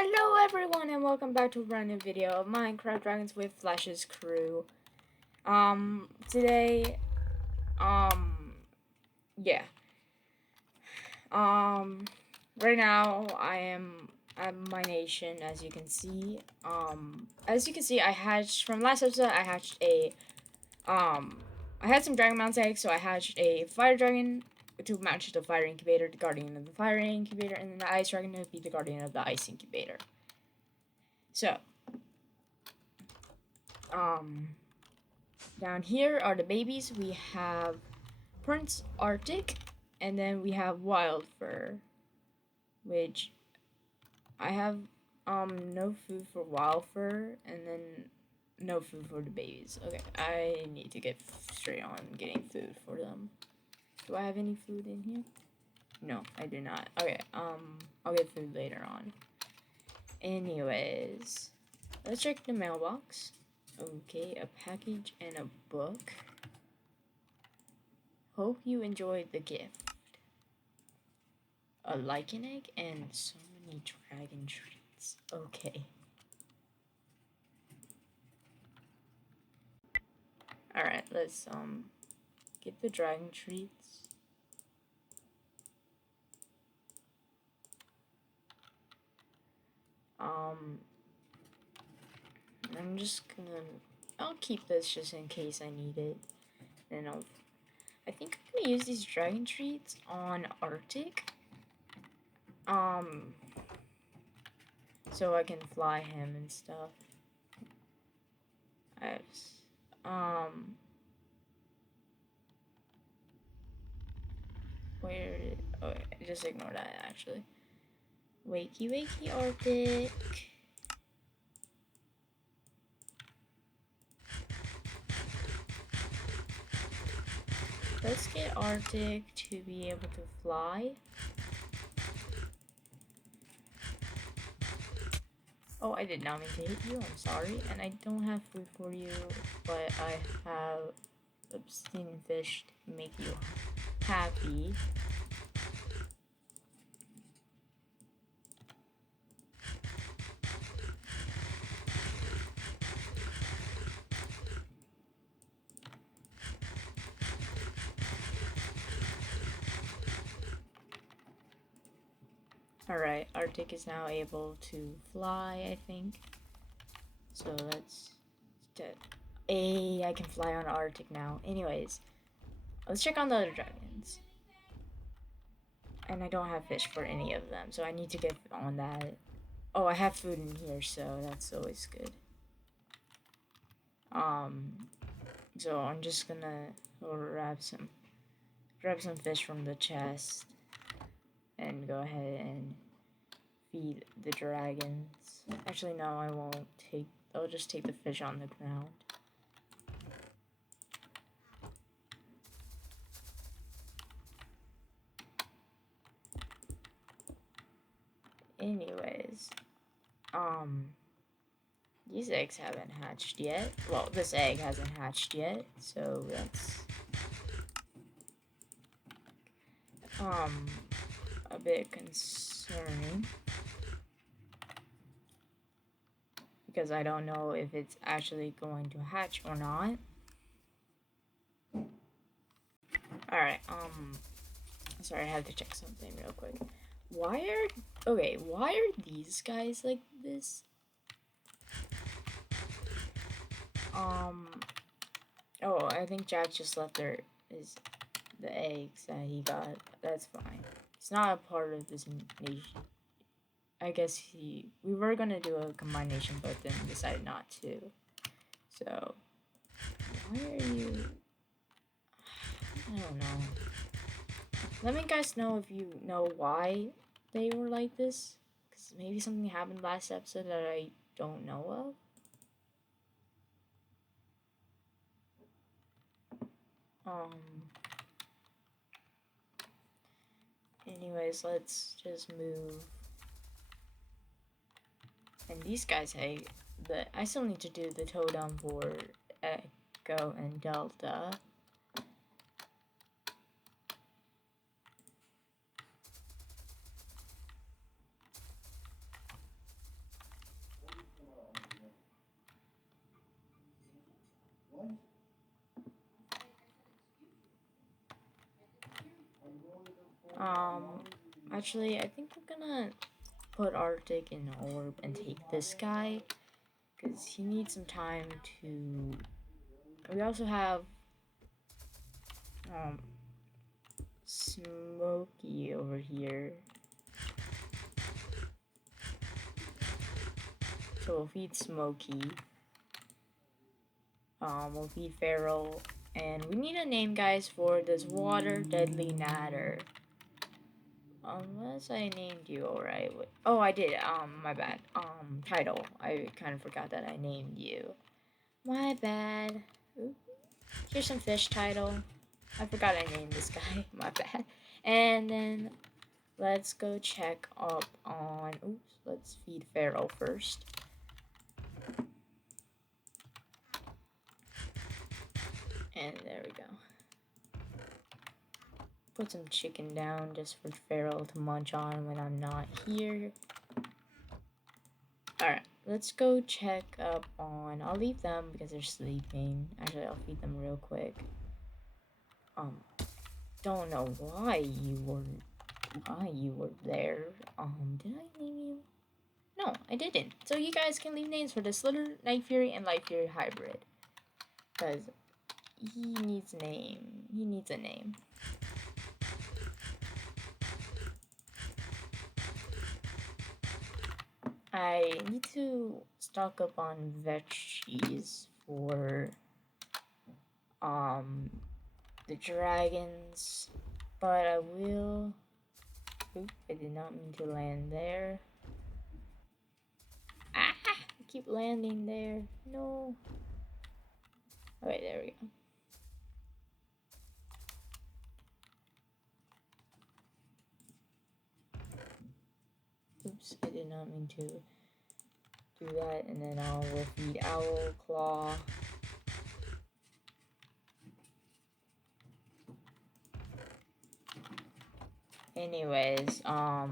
Hello everyone and welcome back to a brand new video of Minecraft Dragons with Flash's crew. Today, yeah. Right now I am at my nation, as you can see. I hatched, from last episode, I had some Dragon Mounts eggs, so I hatched a Fire Dragon to match the Fire Incubator, the Guardian of the Fire Incubator, and then the Ice Dragon to be the Guardian of the Ice Incubator. So, down here are the babies. We have Prince Arctic, and then we have Wild Fur, which I have, no food for Wild Fur, and then no food for the babies. Okay, I need to get straight on getting food for them. Do I have any food in here? No, I do not. Okay, I'll get food later on. Anyways, let's check the mailbox. Okay, a package and a book. Hope you enjoyed the gift. A lichen egg and so many dragon treats. Okay. Alright, let's get the dragon treats. I'm just gonna, I'll keep this just in case I need it. And I think I'm gonna use these dragon treats on Arctic. So I can fly him and stuff. Oh, just ignore that actually. Wakey, wakey, Arctic. Let's get Arctic to be able to fly. Oh, I did not mean to hit you, I'm sorry. And I don't have food for you, but I have obsidian fish to make you happy. Alright, Arctic is now able to fly, I think. So let's... Hey, I can fly on Arctic now. Anyways, let's check on the other dragons. And I don't have fish for any of them, so I need to get on that. Oh, I have food in here, so that's always good. So I'm just gonna grab some fish from the chest and go ahead and feed the dragons. Actually, no, I won't I'll just take the fish on the ground. Anyways, these eggs haven't hatched yet. Well, this egg hasn't hatched yet, so that's a bit concerning, because I don't know if it's actually going to hatch or not. Alright, sorry, I have to check something real quick. Why are these guys like this? Oh, I think Jack just left the eggs that he got. That's fine. It's not a part of this nation. I guess we were gonna do a combination, but then decided not to. So, why are you... I don't know. Let me guys know if you know why they were like this. Because maybe something happened last episode that I don't know of. Anyways, let's just move. And these guys, hey, I still need to do the totem for Echo and Delta. Actually, I think we're gonna put Arctic in orb and take this guy, because he needs some time to... We also have, Smokey over here. So we'll feed Smokey. We'll feed Feral. And we need a name, guys, for this water deadly natter. Unless I named you, alright. Oh, I did. My bad. Title. I kind of forgot that I named you. My bad. Ooh. Here's some fish title. I forgot I named this guy. My bad. And then let's go check up on... Oops. Let's feed Feral first. And there we go. Put some chicken down just for Feral to munch on when I'm not here. Alright, let's go check up on... I'll leave them because they're sleeping. Actually, I'll feed them real quick. Don't know why you were there. Did I name you? No, I didn't. So you guys can leave names for this little Nightfury and Lightfury hybrid. Because he needs a name. He needs a name. I need to stock up on veggies for the dragons, but I will... Oop, I did not mean to land there. Ah! I keep landing there. No. Okay, there we go. Oops, I did not mean to do that, and then I will feed Owl Claw. Anyways, I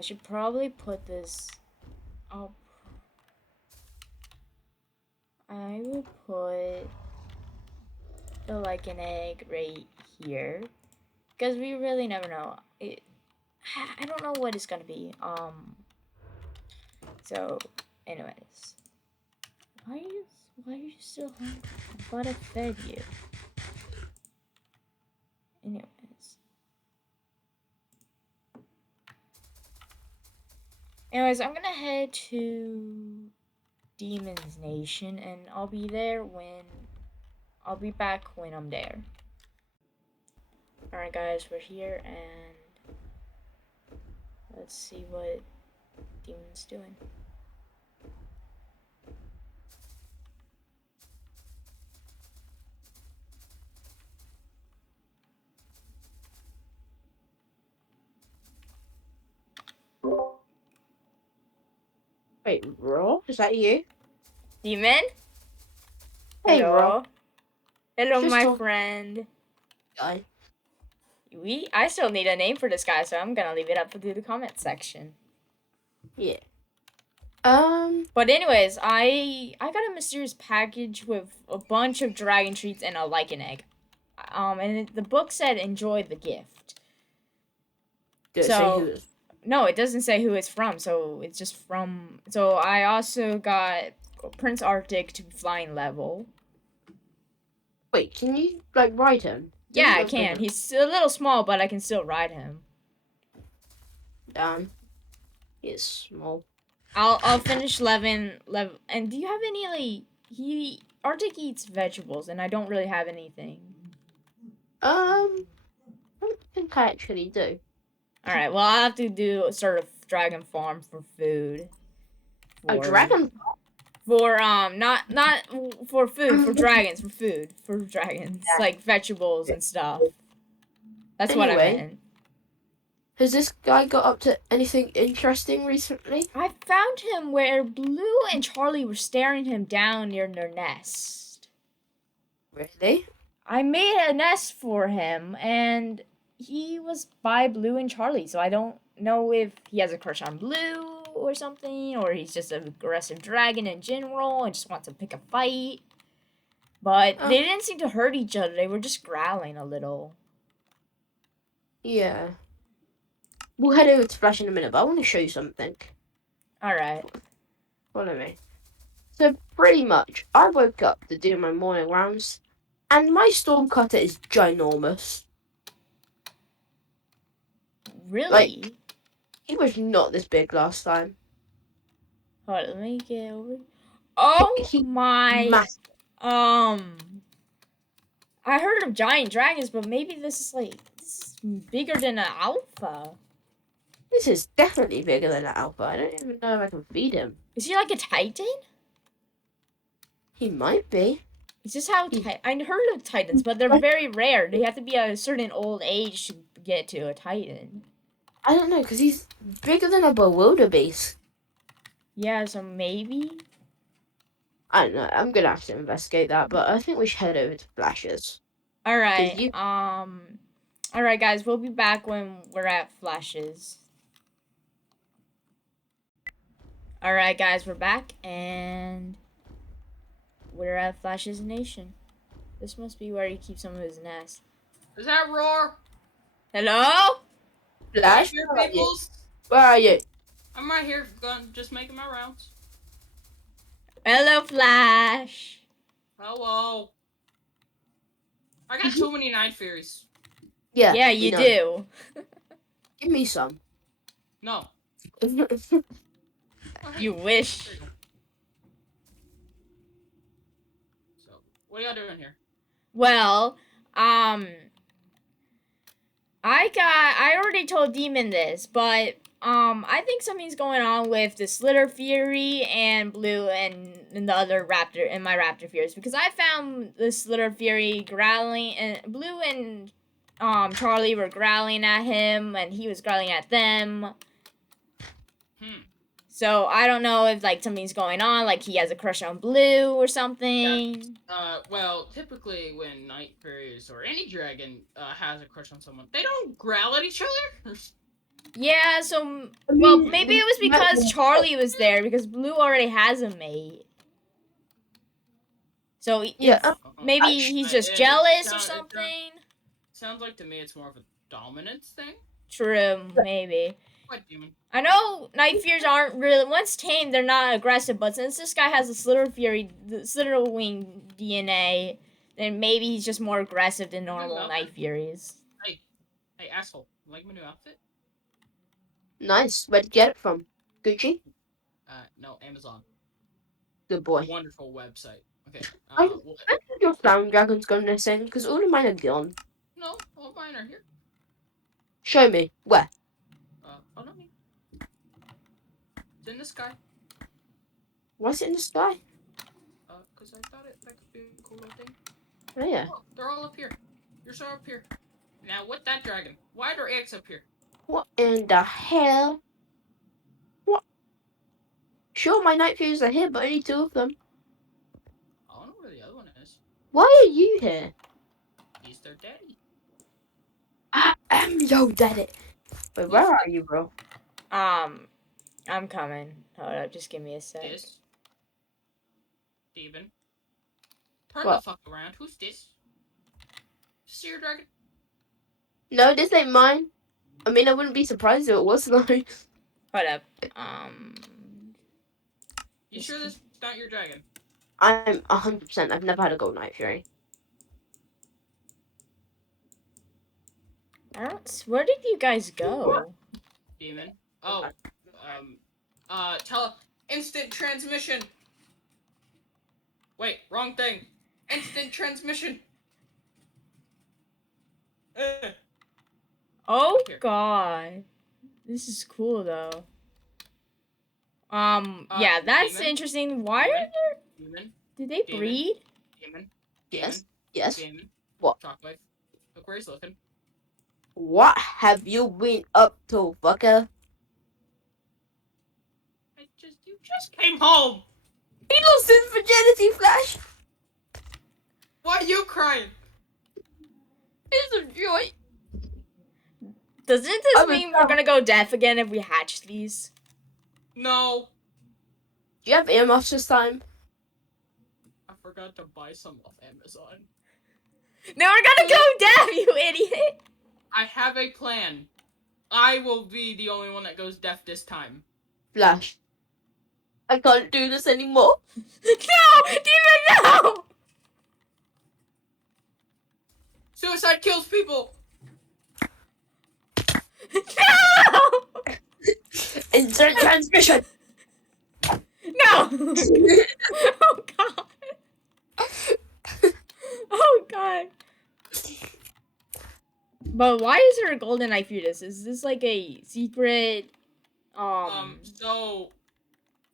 should probably put this up. I will put an egg right here, because we really never know. I don't know what it's gonna be. So, anyways, why are you still hungry? I thought I fed you. Anyways. I'm gonna head to Demon's Nation, and I'll be back when I'm there. Alright guys, we're here, and let's see what Demon's doing. Wait, Raw? Is that you? Demon? Hey, Hello. Raw. Hello, my friend. Guy. I still need a name for this guy, so I'm gonna leave it up to the comment section. Yeah. But anyways, I got a mysterious package with a bunch of dragon treats and a lichen egg. And the book said enjoy the gift. Did it say who it's... No, it doesn't say who it's from, so it's just from... So I also got Prince Arctic to flying level. Wait, can you, ride him? Yeah, I can. He's a little small, but I can still ride him. Damn. He is small. I'll finish level. And do you have any, Arctic eats vegetables, and I don't really have anything. I don't think I actually do. Alright, well, I'll have to do a sort of dragon farm for food. A dragon farm? For, not for food, for dragons, for food. For dragons. Yeah. Like vegetables and stuff. That's what I meant. Has this guy got up to anything interesting recently? I found him where Blue and Charlie were staring him down near their nest. Really? I made a nest for him, and he was by Blue and Charlie, so I don't know if he has a crush on Blue or something, or he's just an aggressive dragon in general and just wants to pick a fight. But they didn't seem to hurt each other. They were just growling a little. Yeah. We'll head over to Flash in a minute, but I want to show you something. Alright. Follow me. So pretty much, I woke up to do my morning rounds, and my storm cutter is ginormous. Like, Really? he was not this big last time. Hold on, let me get over. Oh He my. massive. I heard of giant dragons, but maybe this is bigger than an alpha. This is definitely bigger than an alpha. I don't even know if I can feed him. Is he like a titan? He might be. Is this how I heard of titans, but they're very rare. They have to be a certain old age to get to a titan. I don't know, because he's bigger than a bewilderbeast. Yeah, so maybe. I don't know. I'm gonna have to investigate that, but I think we should head over to Flash's. All right. You... All right, guys. We'll be back when we're at Flash's. All right, guys. We're back, and we're at Flash's Nation. This must be where he keeps some of his nest. Does that roar? Hello? Flash, Here, peoples. where are you? I'm right here, just making my rounds. Hello, Flash. Hello. I got too many Night Furies. Yeah, you do. Give me some. No. You wish. There you go. So, what are y'all doing here? Well, I already told Demon this, but I think something's going on with the Slitter Fury and Blue and the other Raptor and my Raptor Furies, because I found the Slitter Fury growling, and Blue and Charlie were growling at him, and he was growling at them. So I don't know if like something's going on, like he has a crush on Blue or something. Well, typically when Night Furies or any dragon has a crush on someone, they don't growl at each other. Yeah, so well, maybe it was because Charlie was there, because Blue already has a mate. So Yeah, maybe he's just jealous or something. Sounds like to me it's more of a dominance thing. True, maybe. What, Demon? I know Night Furies aren't really, once tamed, they're not aggressive, but since this guy has the Slitter Wing DNA, then maybe he's just more aggressive than normal Night Furies. Hey, asshole! Like my new outfit? nice. Where'd you get it from? Gucci? No, Amazon. Good boy. Wonderful website. Okay. I think your Sound Dragon's gone missing, because all of mine are gone. No, all mine are here. Show me. Where? Hold on. It's in the sky. Why is it in the sky? Because I thought that could be a cool little thing. Oh, yeah. Oh, they're all up here. You're so up here. Now, what that dragon? Why are there eggs up here? What in the hell? What? Sure, my Night Furies are here, but only 2 of them. I don't know where the other one is. Why are you here? He's their daddy. I am your daddy. Wait, where are you, bro? I'm coming. Hold up, just give me a sec. This? Steven? Turn What? the fuck around. Who's this? See your dragon? No, this ain't mine. I mean, I wouldn't be surprised if it was mine. Hold up. You sure this is not your dragon? I'm 100%. I've never had a gold Night Fury. Where did you guys go? Demon. Oh. Instant transmission. Wait, wrong thing. Instant transmission. Oh god. This is cool though. Yeah, that's Demon? interesting. Why are there... Demon? Did they Demon? breed? Demon? Yes. Yes. Demon? What? Shockwave. Look where he's looking. What have you been up to, fucker? You just came home! He lost his virginity, Flash! Why are you crying? It's a joy. Doesn't this mean we're gonna go deaf again if we hatch these? No. Do you have earmuffs this time? I forgot to buy some off Amazon. No, we're gonna go deaf, you idiot! I have a plan. I will be the only one that goes deaf this time. Flash. I can't do this anymore. No! Demon, no! Suicide kills people! No! Insert transmission. No! Oh god. Oh god. But why is there a golden knife fetus? Is this like a secret So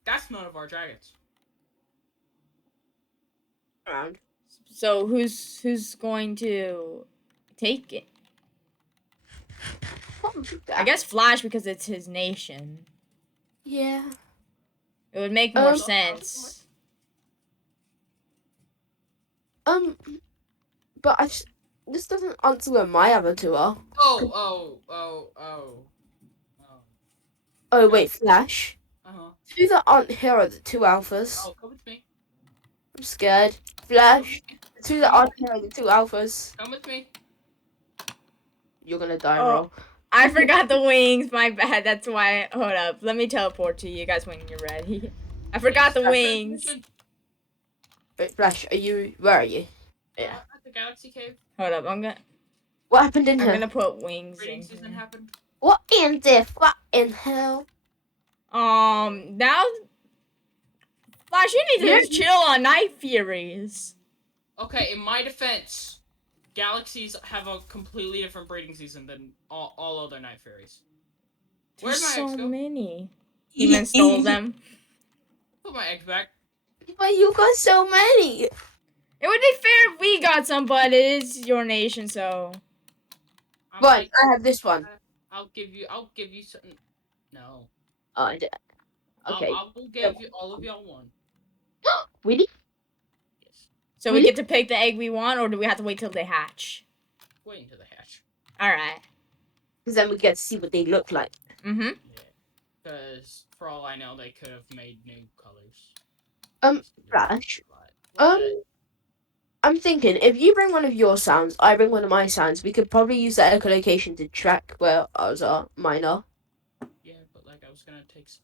that's none of our dragons. Around. so who's going to take it? I guess Flash because it's his nation. Yeah. It would make more sense. But this doesn't answer where my other two are. Oh. Oh wait, Flash. Uh-huh. Two that aren't here are the two alphas. Oh, come with me. I'm scared. Flash. The two that aren't here are the two alphas. Come with me. You're gonna die, Oh. Ro. I forgot the wings. My bad. That's why. Hold up. Let me teleport to you guys when you're ready. I forgot the wings. Wait, Flash, where are you? Yeah. At the Galaxy Cave. Hold up. I'm What happened in here? gonna put wings Breeding in season here. happened. What in this? What in hell? Now, Flash, you need to just chill on Night Furies. Okay, in my defense, galaxies have a completely different breeding season than all other Night Fairies. Where'd There's my eggs so go? many. Demon stole them. Put my eggs back. But you got so many. It would be fair if we got some, but it is your nation, so. But I have this one. I'll give you something. No. Oh, I did. Okay. I will give you all of y'all one. Really? Yes. So we get to pick the egg we want, or do we have to wait till they hatch? Wait until they hatch. Alright. Because then we get to see what they look like. Mm-hmm. Yeah. Because for all I know, they could have made new colors. Flash. What? I'm thinking if you bring one of your sounds, I bring one of my sounds. We could probably use that echolocation to track where ours are, mine are. Yeah, but like I was gonna take. Spot.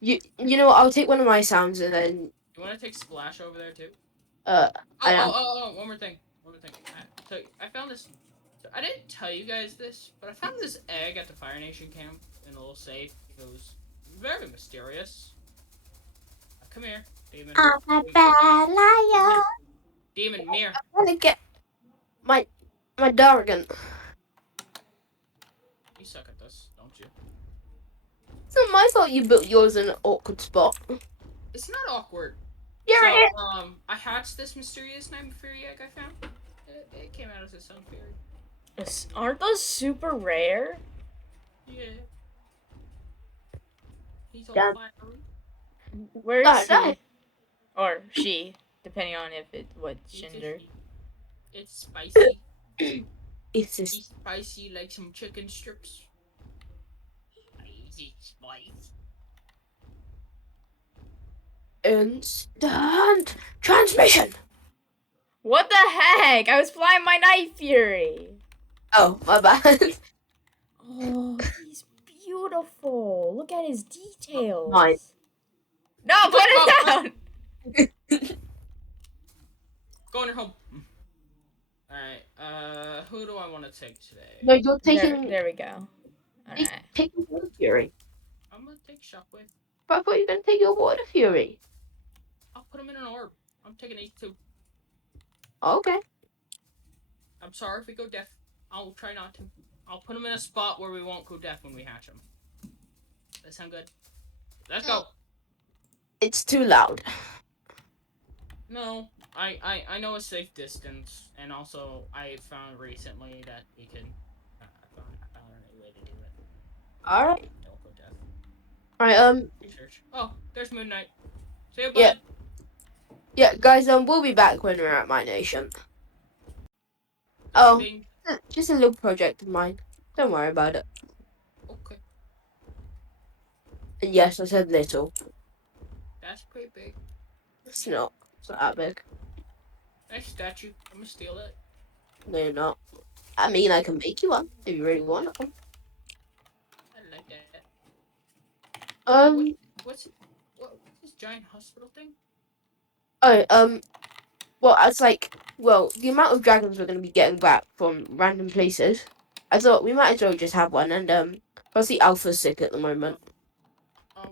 You know what? I'll take one of my sounds and then. You want to take Splash over there too? I One more thing. So I found this. So I didn't tell you guys this, but I found this egg at the Fire Nation camp in a little safe. It was very mysterious. Come here, demon. I'm a bad liar. Demon, mirror. I want to get my Dargan. You suck at this, don't you? It's not my fault you built yours in an awkward spot. It's not awkward. You're so, I hatched this mysterious Night Fury egg I found. It came out as a Sun Fairy. Aren't those super rare? Yeah. He's all fiery. Where is he? Or she, depending on what gender. It's spicy. It's spicy like some chicken strips. Spicy spice. Instant transmission. What the heck? I was flying my Night Fury. Oh, my bad. Oh, he's beautiful. Look at his details. Mine. No, put it down. Go in your home. Alright, who do I want to take today? No, you're taking. There we go. Alright. Taking Water Fury. I'm gonna take Shockwave. But I thought you were gonna take your Water Fury. I'll put him in an orb. I'm taking H2. Okay. I'm sorry if we go deaf. I'll try not to. I'll put him in a spot where we won't go deaf when we hatch him. That sound good? Let's go. It's too loud. No, I know a safe distance, and also I found recently that we can. I found a way to do it. All right. Don't go deaf. All right. Research. Oh, there's Moon Knight. See you, bud. Yeah. Yeah, guys. We'll be back when we're at my nation. Oh, just a little project of mine. Don't worry about it. Okay. And yes, I said little. That's pretty big. It's not. It's not that big. Nice statue. I'm gonna steal it. No, you're not. I mean, I can make you one if you really want one. I like that. Um. What's this giant hospital thing? Oh. Well, it's like, well, the amount of dragons we're going to be getting back from random places, I thought we might as well just have one. And plus the alpha's sick at the moment.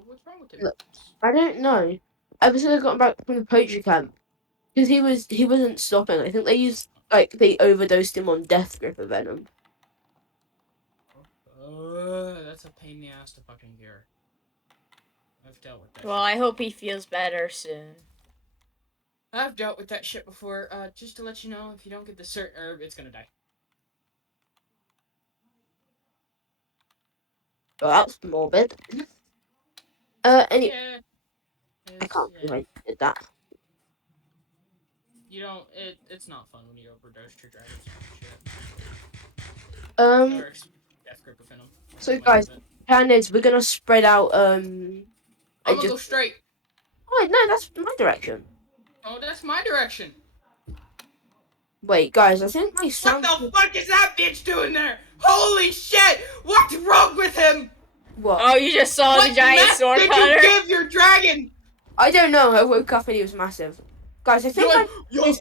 What's wrong with him? Look, I don't know. Ever since I got back from the poetry camp, because he wasn't stopping. I think they overdosed him on death grip of venom. That's a pain in the ass to fucking hear. I've dealt with that Well, shit. I hope he feels better soon. I've dealt with that shit before. Just to let you know, if you don't get the certain herb, it's gonna die. Well, that's morbid. Anyway, Yeah. I can't believe I did that. You don't. It's not fun when you overdose your dragons and shit. Um. Or death grip of venom. That's So the length guys, of it. plan is we're gonna spread out. I I'm gonna just. go straight. Oh no, that's my direction. Oh, that's my direction. Wait, guys, I think my What sound. the fuck is that bitch doing there? Holy shit! What's wrong with him? What? Oh, you just saw What the giant mess sword did cutter? you give your dragon? I don't know. I woke up and he was massive. Guys, I think Yo.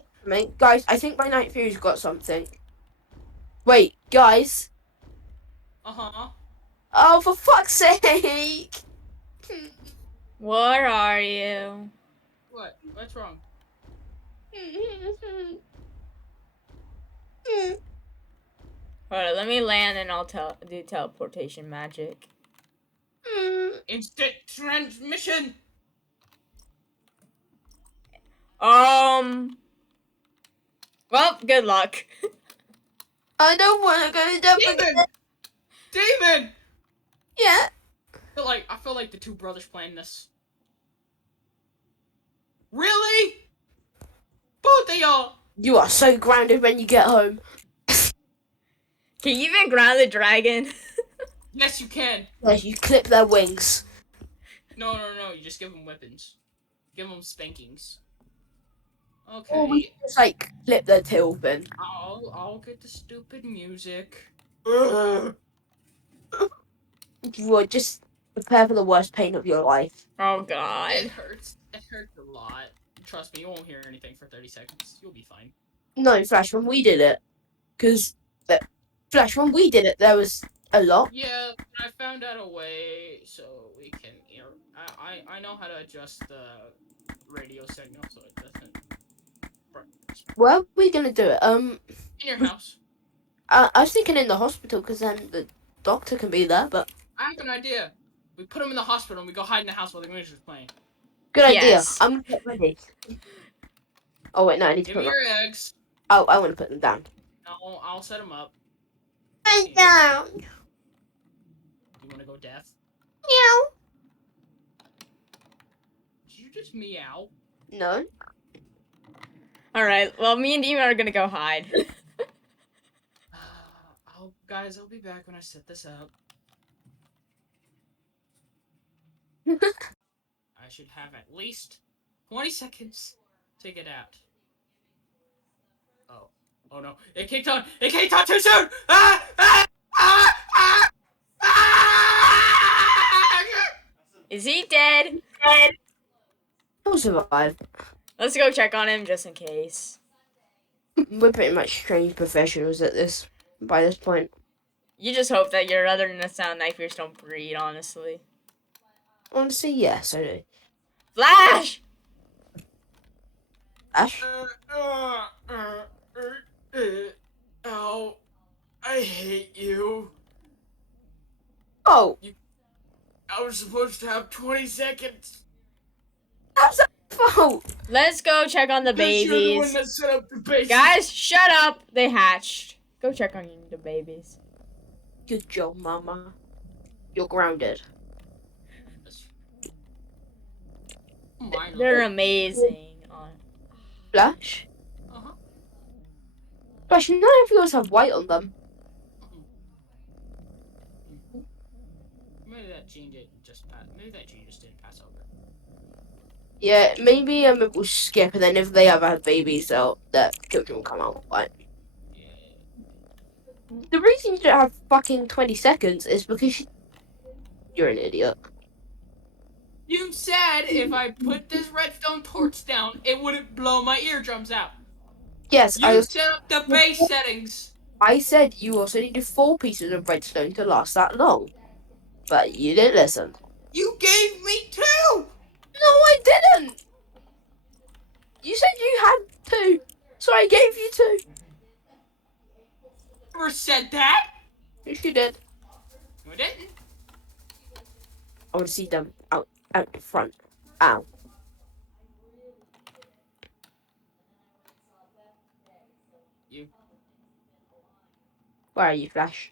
Guys, I think my Night Fury's got something. Wait, guys. Uh-huh. Oh, for fuck's sake! Where are you? What? What's wrong? Hold on, let me land and I'll do teleportation magic. Instant transmission! Well, good luck. I don't want to go to jump again. Demon! Yeah. I feel like the two brothers playing this. Really? Both of y'all! You are so grounded when you get home. Can you even ground the dragon? Yes, you can. Yes, you clip their wings. No, you just give them weapons. Give them spankings. Or we Okay. just clip their tail fin. I'll get the stupid music. You would just prepare for the worst pain of your life. Oh It god. hurts. It hurts a lot. Trust me, you won't hear anything for 30 seconds. You'll be fine. No, Flash, when we did it, because Flash, when we did it, there was a lot. Yeah, I found out a way so we can. I know how to adjust the radio signal so it doesn't. Where are we gonna do it? In your house. I was thinking in the hospital because then the doctor can be there. But I have an idea. We put him in the hospital and we go hide in the house while the music's playing. good idea. Yes. I'm gonna get ready. Oh wait, no, I need to Give put me them. your eggs. Oh, I want to put them down. I'll set them up. Put down. You want to go death? Meow. Did you just meow? No. Alright, well, me and Demon are gonna go hide. Guys, I'll be back when I set this up. I should have at least 20 seconds to get out. Oh no. It kicked on! It kicked on too soon! Ah! Ah! Ah! Ah! Ah! Is he dead? He'll survive. Let's go check on him just in case. We're pretty much trained professionals at this by this point. You just hope that your other than the Sound Nightfury don't breed, honestly. Honestly, yes, I do. Flash! Ash? Ow. I hate you. Oh, I was supposed to have 20 seconds. how's that fault? Let's go check on the Because you're the one babies. that set up the base. Guys, shut up! They hatched. Go check on the babies. Good job, Mama. You're grounded. They're amazing. Flash? Uh-huh. Flash, none of yours have white on them. Maybe that gene didn't just pass. Maybe that gene just didn't pass over. Yeah, maybe it will skip, and then if they ever have babies, their children will come out white. Yeah. The reason you don't have fucking 20 seconds is because you're an idiot. You said if I put this redstone torch down, it wouldn't blow my eardrums out. Yes, You set up the base settings. I said you also needed 4 pieces of redstone to last that long. But you didn't listen. You gave me 2! No, I didn't! You said you had 2, so I gave you 2. Never said that! Yes, you did. No, I didn't. I want to see them out the front. Ow. You Where are you, Flash?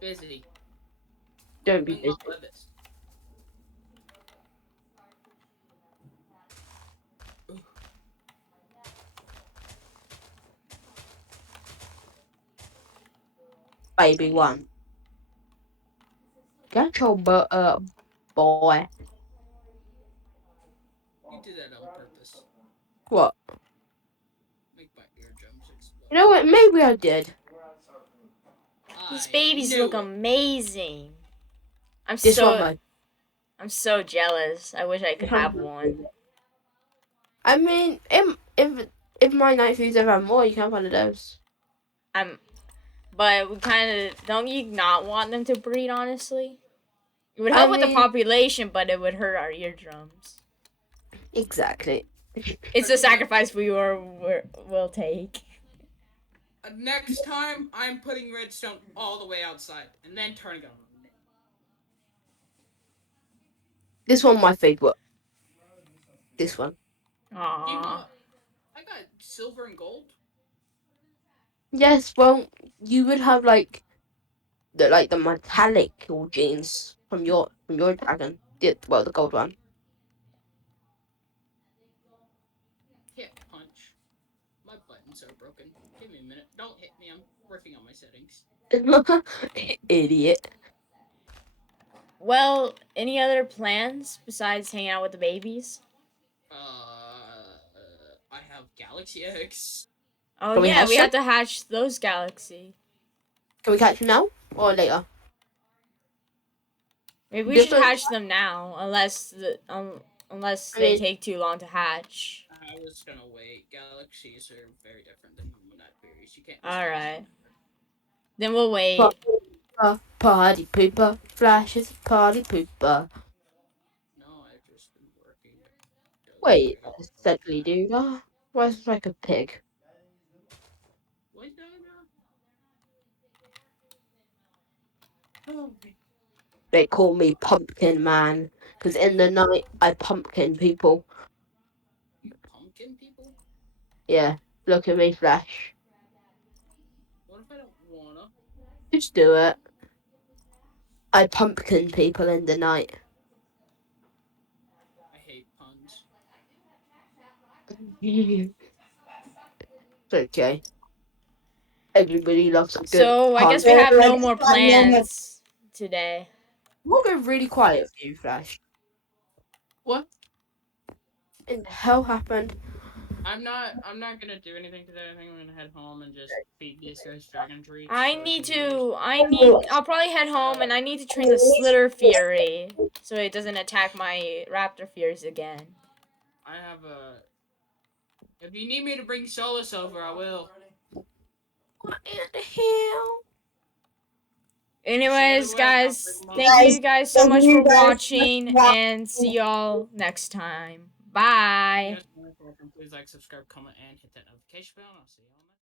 busy. Don't be Doing my busy. best. Baby one. Get your boy. You did that on purpose. What? Make my eardrums explode. You know what? Maybe I did. These I babies knew look it. amazing. I'm This one, so my. I'm so jealous. I wish I could have one. I mean, if my night foods ever have more, you can have one of those. But we kind of don't you not want them to breed? Honestly, it would I help with the mean, population, but it would hurt our eardrums. exactly. It's a sacrifice we will take. Next time, I'm putting redstone all the way outside and then turning it on. This one, my favorite. This one. Aww. I got silver and gold. Yes, well, you would have the metallic genes from your dragon. The gold one. Can't punch. My buttons are broken. Give me a minute. Don't hit me. I'm working on my settings. Idiot. Well, any other plans besides hanging out with the babies? I have galaxy eggs. Oh Can we yeah, hatch we them? have to hatch those galaxy. Can we catch them now or later? Maybe we Just should don't. hatch them now, unless I they mean, take too long to hatch. I was gonna wait. Galaxies are very different than human nightfuries. You can't just All hatch right, them. then we'll wait. party pooper. Flash is a party pooper. No, I've just been working. Wait, essentially, dude. Why is it like a pig? What did I know? They call me Pumpkin Man because in the night I pumpkin people. You pumpkin people? Yeah, look at me, Flash. What if I don't wanna? Just do it. I pumpkin people in the night. I hate puns. It's okay. Everybody loves a good So I pun. guess we have no more plans today. We'll go really quiet for you, Flash. What? In the hell happened? I'm not gonna do anything today. I think I'm gonna head home and just feed these guys dragon treats. I so I need can do to. I'll probably head home and I need to train the Slitter Fury so it doesn't attack my Raptor Furies again. I have a. If you need me to bring Solus over, I will. What in the hell? Anyways, Otherwise, I'll guys, bring thank monsters. you guys so much for watching and see y'all next time. Bye. Yes, welcome. Please like, subscribe, comment, and hit that notification bell. And I'll see you all.